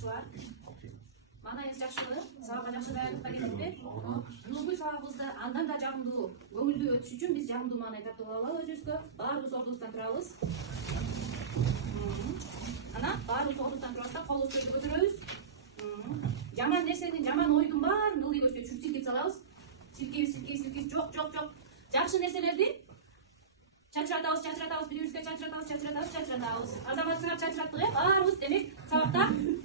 окуучулар. Манайыңыз жакшыбы? Сабакка жакшы даярдыкта кетиппи? Бүгүнкү сабагыбызды андан да жагымдуу, көңүлдүү өтүш үчүн биз жагымдуу маанай тартып алалы өзүбүзгө. Баарыбыз ордубуздан турабыз. Ана баарыбыз ордубуздан турабыз да колубузду көтөрөбүз. Жаман нерсенин, жаман ойдун баарын ылдый көчкө силкип салабыз. Силкип. Жок. Жакшы нерселерди чачыратабыз, бири-бирибизге чачыратабыз. Азаматсыңар чачыраттык, баарыбыз демек сабакта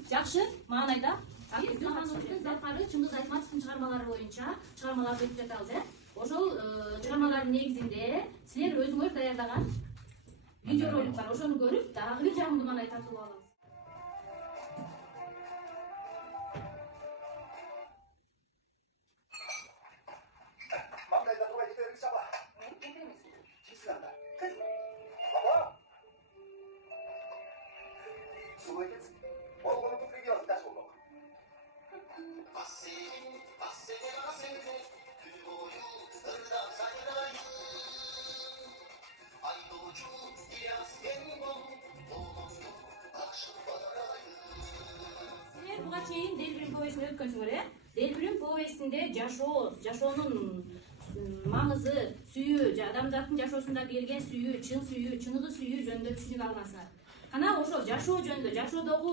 жакшы маанайда Ахмановдун Запары Чыңгыз Айтматовдун чыгармалары боюнча чыгармаларды өтүп жатабыз, Ошол чыгармалардын негизинде силер өзүңөр даярдаган видеоролик бар. Ошону көрүп, дагы бир жагымдуу маанай тартып алабыз. Буга чейин Делбирин повестин өткөнсүңөр, Делбирин повестинде жашоонун маңызы, сүйүү, адамзаттын жашоосунда келген сүйүү, чыныгы сүйүү жөнүндө түшүнүк алгансыңар. Кана ошол жашоо жөнүндө, жашоодогу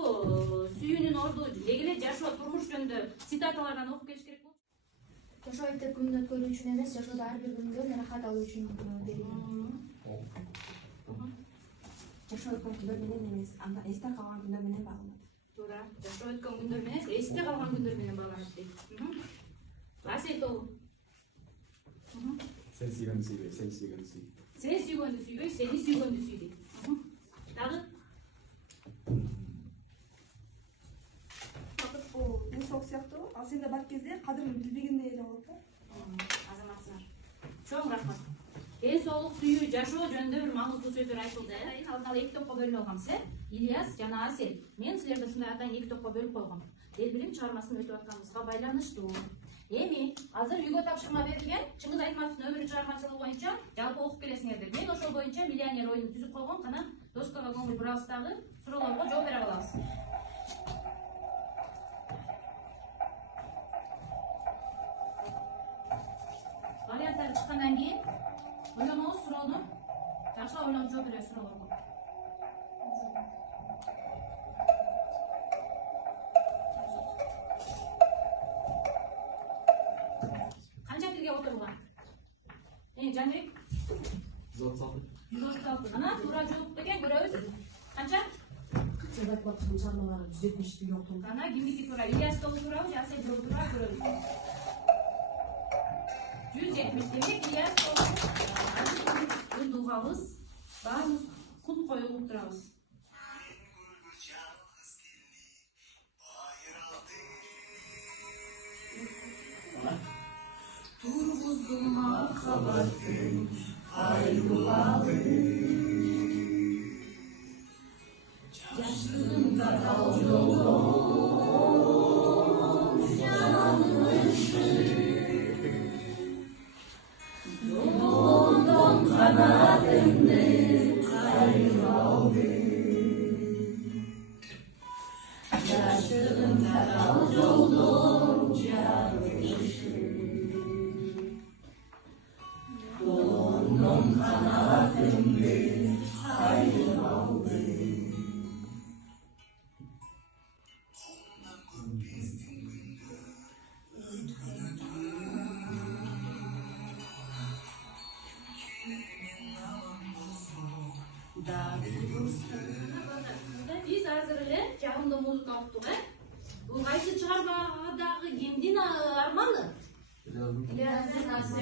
сүйүүнүн орду, деги эле жашоо, турмуш жөнүндө цитаталардан окуп келиш керек болчу. Жашоо эптеп күнүн өткөрүү үчүн эмес, жашоодо ар бир күндөн ырахат алуу үчүн деген. Жашоо өткөн күндөр менен эмес, анда эсте калган күндөр менен багланат. Туура, жашоо өткөн күндөр менен эсте калган күндөр менен багланат дейт. Асел тобу. Sen сүйгөндү сүйбөй, сен сүйгөндү сүй. Сен сүйгөндү сүйбөй, сени сүйгөндү сүй дейт. Дагы бул мусок сыяктуу, ал сенде бар кезде кадырын билбегендей эле болот да. азаматсыңар. Чоң рахмат. Эл соолук, сүйүү, жашоо жөнүндө бир маңыздуу сөздөр айтылды. Алдын эки топко бөлүнүп алганбыз, Ильяс жана Асел. Мен силерди ушундай атайын эки топко бөлүп койгом. Делбирин чыгармасын өтүп атканыбызга байланыштуу. Эми азыр үйгө тапшырма берилген Чыңгыз Айтматовдун өмүрү чыгармачылыгы боюнча жалпы окуп келесиңердер. Мен ошол боюнча миллионер оюн түзүп койгом. Кана доскага көңүл бурабыз дагы суроолорго жооп бере алабыз. Варианттар чыккандан кийин ойлонобуз суроону. Жакшылап ойлонуп жооп беребиз суроолорго. Канча тилге отурулган? Жанбек? 136. Ана туура жооп деген көрөбүз. Канча? Чыңгыз Айтматовдун чыгармалары 170 тилге отурулган. Ана кимдики туура? Ильяс тобу туурабы, Асел тобу туура көрөбүз. 170 демек Ильяс тобу өз угабыз, баарыбыз кул коюлуп турабыз. Turg'uzdum marhabatin ayrılalı Yaşlığımda kal yolum yananın ışığı Yolundan kanadımdı ayrılalı Yaşlığımda kal yolum yananın ışığı Yolundan kanadımdı ayrılalı Биз азыр эле жагымдуу музыка уктук, Бул кайсы чыгармадагы кимдин арманы? Ильяздын арманы.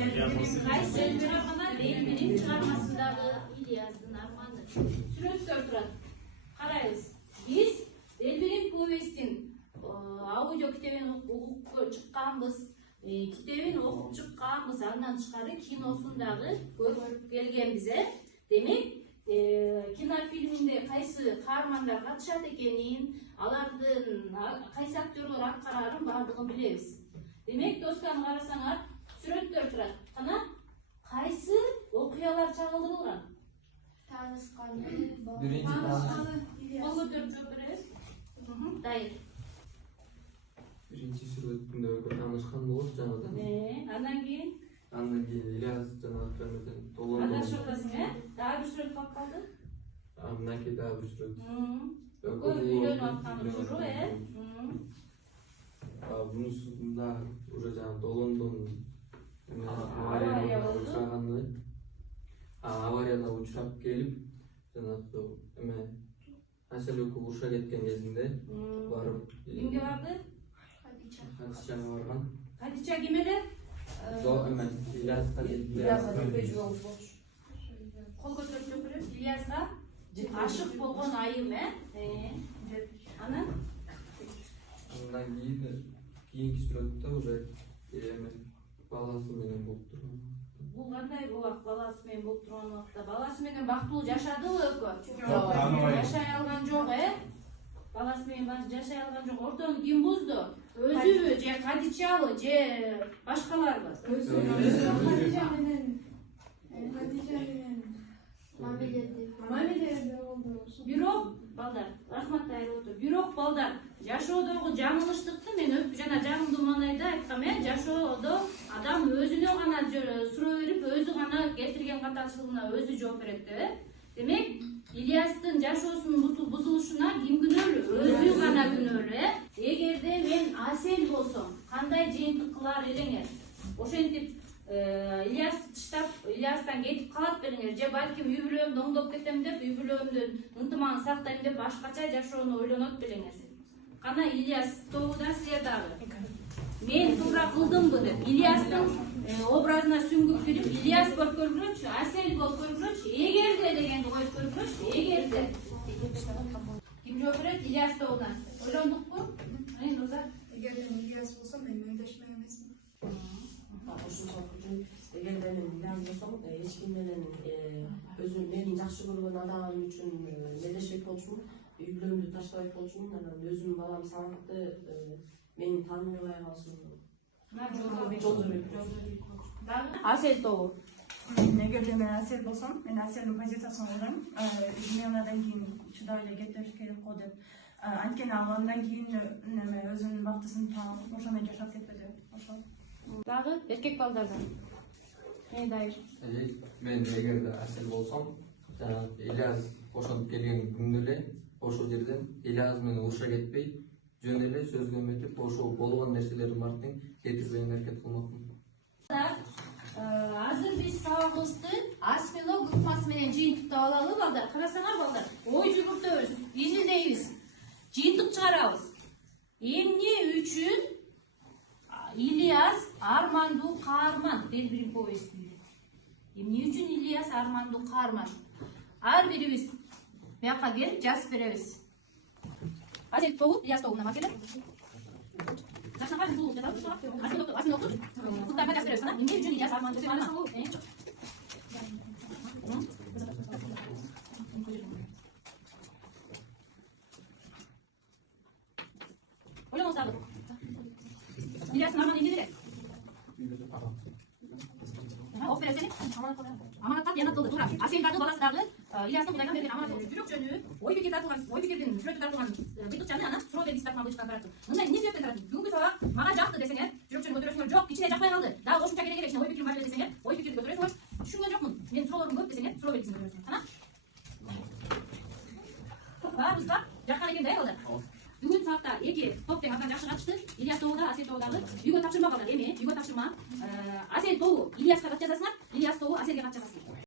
Делбирин чыгармасындагы Ильяздын арманы. Сүрөттөр турат. Карайбыз. Биз Делбирин повестин аудио китебин угуп чыкканбыз. Китебин окуп чыкканбыз. Андан тышкары киносун дагы көрүп келгенбиз. Демек, кинофильминде кайсы каармандар катышат экенин, алардын кайсы актерлор аткарарын бардыгын билебиз. Демек, достор карасаңар, сүрөттөр турат. Кана кайсы окуялар чагылдырылган? Таанышканы, Кол көтөрүп жооп беребиз. Дайыр. биринчи сүрөтүндө таанышкан болуп жаңадан. Андан кийин Ильяс жанагы менен адашып атасың, Дагы бир сүрөт калып калды. Мынакей дагы бир сүрөт. Көп үйлөнүп аткан учуру, Мунусунда уже жаңа Долондон авария болду. учураганы. Аварияда учурап келип, жанагы эме Аселөккө урушка кеткен кезинде барып Кимге барды? Хадичага барган. Хадича ким эле? Жок эмес, Ильяска Кол көтөрүп жүрөбүз. Ильяска ашык болгон айым, Анан андан кийинки сүрөттө уже эме баласы менен болуп турган. бул кандай убак баласы менен болуп турган убакта баласы менен бактылуу жашадыбы экөө? Жашай алган жок, Баласы менен жашай алган жок. Ортону ким бузду? Өзүбү же Хадичабы же башкаларбы? Хадича менен мамиледе болду. Бирок балдар, рахмат айтып отур. Бирок балдар, жашоодогу жаңылыштыкты мен жана жаңылдуу маанайда айткам, жашоодо адам өзүнө гана суроо берип, өзү гана келтирген катачылыгына өзү жооп берет, Демек, Ильястын жашоосунун бузулушуна ким күнөөлүү? Өзү гана күнөөлүү, Эгерде мен Асел болсом, кандай жыйынтык кылар элеңер? Ошентип Ильяс тыштап, Ильястан кетип калат белеңер, же балким үй бүлөмдү оңдоп кетем деп, үй бүлөмдүн ынтымагын сактайм деп башкача жашоону ойлонот белеңер. Кана Ильяс тобуда силер дагы. Мен туура кылдымбы деп, Ильястын образына сүңгүп кирип, Ильяс болуп көргүлөчү, Асел болуп көргүлөчү, эгерде дегенди коюп көргүлөчү, эгерде. Ким жооп берет? Ильяс тобудан. Ойлондукпу? Роза? Эгерде мен Ильяс болсом, мен мелдешмек эмесмин. Ошончолук үчүн эгерде мен Ильяс болсом, эч ким менен өзү менин жакшы көргөн адамым үчүн мелдешпек болчумун, үй бүлөмдү таштабайт болчумун, анан өзүмдүн балам Санатты мени тааныбай калышым. Асел тобу. Эгерде мен Асел болсом, мен Аселдин позициясын ойлойм. Мен андан кийин чыдап эле кетиш керек го деп. Анткени ал андан кийин өзүнүн бактысын таап, ошо менен жашап кетти. Ошол. Дагы эркек балдардан. Дайыр. Мен эгерде Асел болсом, Ильяс ошентип келген күндө эле ошол жерден Ильяс менен уруша кетпей, жөн эле сөзгө эметип, ошол болгон нерселердин баарын кетирбеген аракет кылмакмын. Азыр биз сабагыбызды асфилог ыкмасы менен жыйынтыктап алалы балдар. Карасаңар балдар, ой жүгүртөбүз, изилдейбиз, жыйынтык чыгарабыз. Эмне үчүн Ильяс армандуу каарман Делбирин повестинде? Эмне үчүн Ильяс армандуу каарман? Ар бирибиз бияка келип жазып беребиз. Асел тобу, Ильяс тобуна келет. Нашнага бул жазабыз. Асел окуп, куттарга жазып беребиз. Эмне үчүн Ильяс армандуу каарман? Ойлоңуз дагы. Ильястын арманы эмне деле? Окуп бересиң? Аманатка кыянат кылды, туура. Асел дагы баласы дагы Ильястын Кудайдан берген аманат болду. Жүрөк жөнү, ой пикир тартылган, ой пикирдин сүрөтү тартылган жыйынтыкчаны анан суроо белгиси тартылган бычкан тараттым. Мындай эмне себептен тараттым? Бүгүнкү сабак мага жакты десеңер, жүрөк жөнү көтөрөсүңөр, жок, кичине жакпай калды. Дагы кошумча керек ичине ой пикирим бар эле десеңер, ой пикирди көтөрөсүңөр. Түшүнгөн жокмун. Мен суроолорум көп десеңер, суроо белгисин көтөрөсүңөр. Кана? Баарыбыз да жаккан экен да, балдар. Бүгүн саатта эки топ тең абдан жакшы катышты. Ильяс тобу да, Асел тобу дагы. Үйгө тапшырма балдар, эми үйгө тапшырма. Асел тобу Ильяска кат жазасыңар, Ильяс тобу Аселге кат жазасыңар.